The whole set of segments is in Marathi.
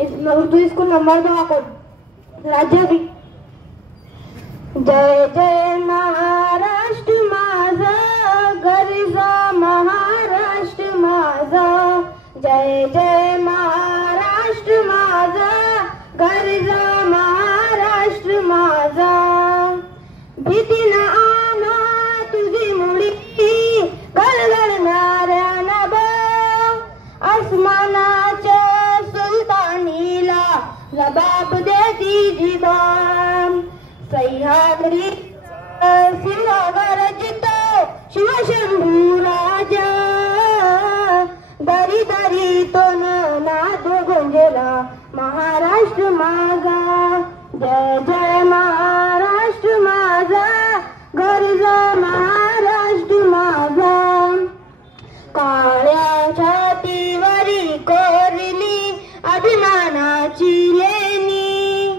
उर्दू स्कूल नंबर 2 राज्य जय जय महाराष्ट्र माझा गरजा महाराष्ट्र माझा जय जय महाराष्ट्र माझा गरजा महाराष्ट्र माझा भीती न आना तुझी मुळी गळगळणाऱ्या नभा आसमानाच्या सुलतानीला जबाब देती जिबा सह्याद्री सिंहावर जितो शिवशंभू राजा दरी दरी तो नाद गुंजला महाराष्ट्र माझा जय जय महाराष्ट्र माझा गरजा महाराष्ट्र माझा काळ्या छातीवरी कोरली अभिमानाची लेणी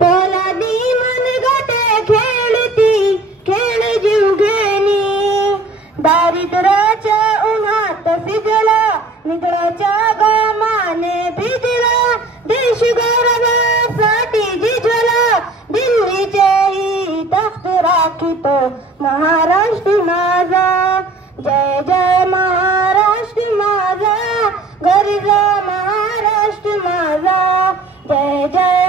पोलादी मनगटे खेळती खेळ जीव घेणी दारिद्र्याच्या उन्हात सिजला निधड्याच्या गामाने भिजला देश गौरवासाठी झिजला दिल्लीचेही तख्त राखितो महाराष्ट्र माझा जय जय महाराष्ट्र माझा गरजा महाराष्ट्र माझा जय जय